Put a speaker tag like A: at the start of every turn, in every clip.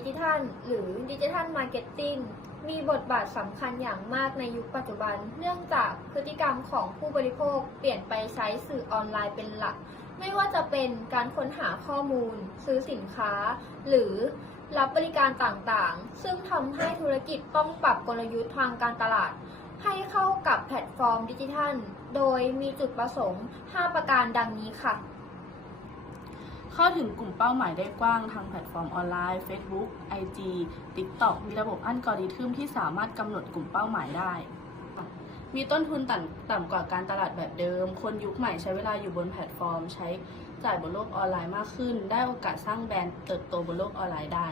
A: ิจิทัล หรือดิจิทัลมาร์เก็ตติ้งมีบทบาทสำคัญอย่างมากในยุคปัจจุบัน เนื่องจากพฤติกรรมของผู้บริโภคเปลี่ยนไปใช้สื่อออนไลน์เป็นหลัก ไม่ว่าจะเป็นการค้นหาข้อมูล ซื้อสินค้า หรือรับบริการต่างๆ ซึ่งทำให้ธุรกิจต้องปรับกลยุทธ์ทางการตลาด ให้เข้ากับแพลตฟอร์มดิจิทัล โดยมีจุดประสงค์ 5 ประการดังนี้ค่ะ
B: เข้าถึงกลุ่มเป้าหมายได้กว้างทางแพลตฟอร์มออนไลน์ Facebook IG TikTok มีระบบอัลกอริทึมที่สามารถกำหนดกลุ่มเป้าหมายได้ มีต้นทุนต่ำต่ำกว่าการตลาดแบบเดิม คนยุคใหม่ใช้เวลาอยู่บนแพลตฟอร์ม ใช้จ่ายบนโลกออนไลน์มากขึ้น ได้โอกาสสร้างแบรนด์เติบโตบนโลกออนไลน์ได้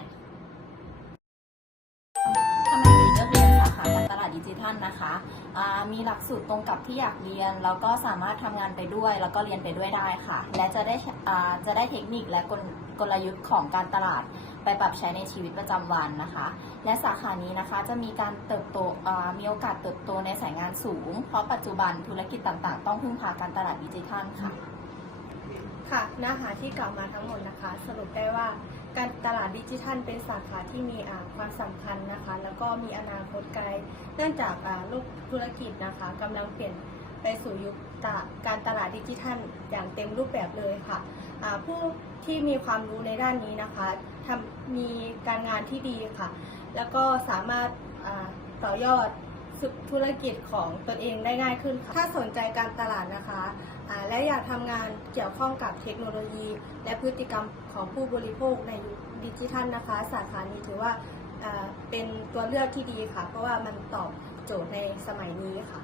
C: ทัลนะคะมีหลักสูตรตรงกับที่อยากเรียน แล้วก็สามารถทำงานไปด้วย แล้วก็เรียนไปด้วยได้ค่ะ และจะได้จะได้เทคนิคและกลกลยุทธ์ของการตลาดไปปรับใช้ในชีวิตประจำวันนะคะ และสาขานี้นะคะจะมีการเติบโตมีโอกาสเติบโตในสายงานสูง เพราะปัจจุบันธุรกิจต่างๆ ต้องพึ่งพาการตลาดดิจิทัลค่ะ
D: ค่ะเนื้อหาที่กล่าวมาทั้งหมดนะคะ สรุปได้ว่าการตลาดดิจิทัลเป็นสาขาที่มีความสำคัญนะคะ แล้วก็มีอนาคตไกล เนื่องจากโลกธุรกิจนะคะกำลังเปลี่ยนไปสู่ยุคตการตลาดดิจิทัลอย่างเต็มรูปแบบเลยค่ะผู้ที่มีความรู้ในด้านนี้นะคะทำมีการงานที่ดีค่ะ แล้วก็สามารถต่อยอด ธุรกิจของตนเองได้ง่ายขึ้นค่ะ ถ้าสนใจการตลาดนะคะะและอยากทำงานเกี่ยวข้องกับเทคโนโลยี และพฤติกรรมของผู้บริโภคในดิจิทัลนะคะ สาขานี้ถือว่าเป็นตัวเลือกที่ดีค่ะ เพราะว่ามันตอบโจทย์ในสมัยนี้ค่ะ